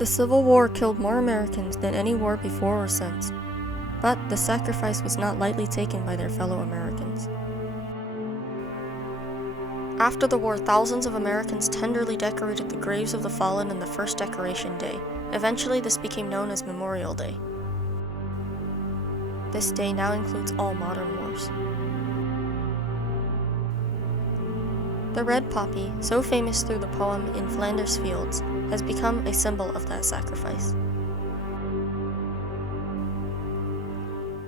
The Civil War killed more Americans than any war before or since, but the sacrifice was not lightly taken by their fellow Americans. After the war, thousands of Americans tenderly decorated the graves of the fallen in the first Decoration Day. Eventually, this became known as Memorial Day. This day now includes all modern wars. The red poppy, so famous through the poem In Flanders Fields, has become a symbol of that sacrifice.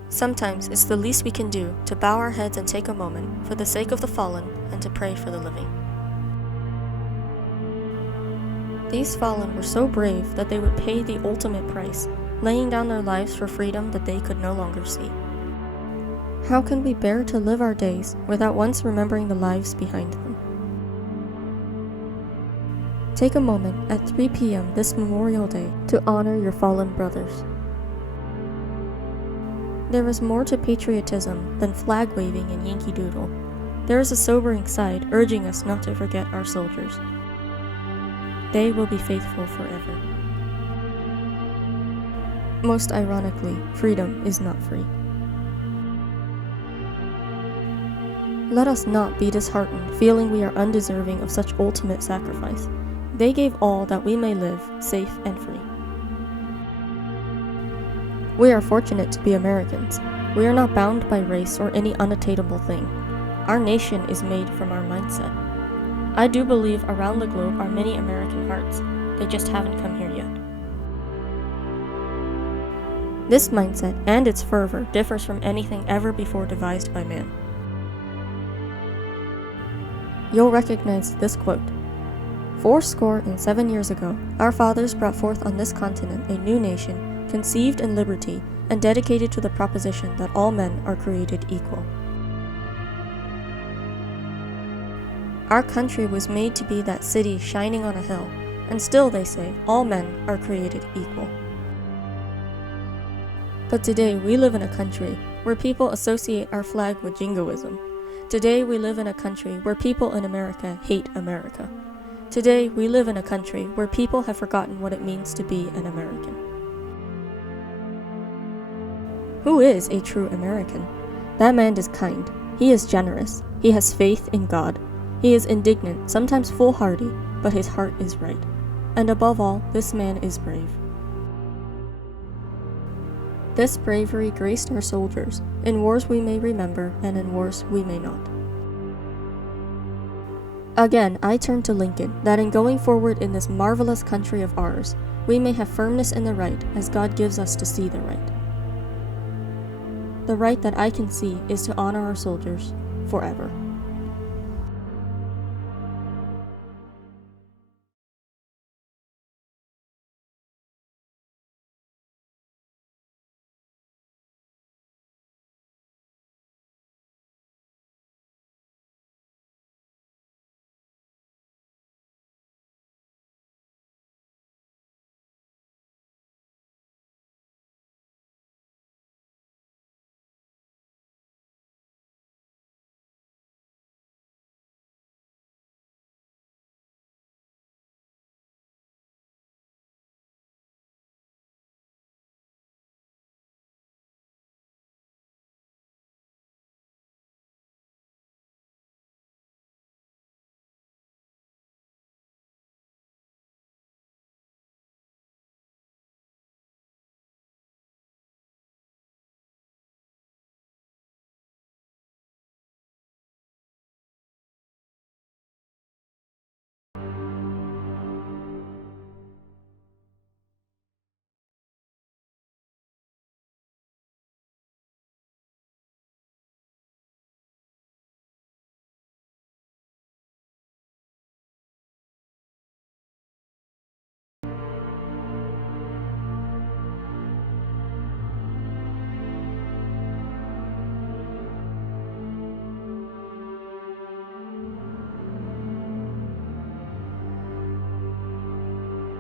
Sometimes it's the least we can do to bow our heads and take a moment for the sake of the fallen and to pray for the living. These fallen were so brave that they would pay the ultimate price, laying down their lives for freedom that they could no longer see. How can we bear to live our days without once remembering the lives behind them? Take a moment at 3 p.m. this Memorial Day to honor your fallen brothers. There is more to patriotism than flag waving and Yankee Doodle. There is a sobering side urging us not to forget our soldiers. They will be faithful forever. Most ironically, freedom is not free. Let us not be disheartened, feeling we are undeserving of such ultimate sacrifice. They gave all that we may live safe and free. We are fortunate to be Americans. We are not bound by race or any unattainable thing. Our nation is made from our mindset. I do believe around the globe are many American hearts. They just haven't come here yet. This mindset and its fervor differs from anything ever before devised by man. You'll recognize this quote. 77 years ago, our fathers brought forth on this continent a new nation, conceived in liberty, and dedicated to the proposition that all men are created equal. Our country was made to be that city shining on a hill, and still they say all men are created equal. But today we live in a country where people associate our flag with jingoism. Today we live in a country where people in America hate America. Today we live in a country where people have forgotten what it means to be an American. Who is a true American? That man is kind. He is generous. He has faith in God. He is indignant, sometimes foolhardy, but his heart is right. And above all, this man is brave. This bravery graced our soldiers, in wars we may remember and in wars we may not. Again, I turn to Lincoln, that in going forward in this marvelous country of ours, we may have firmness in the right as God gives us to see the right. The right that I can see is to honor our soldiers forever.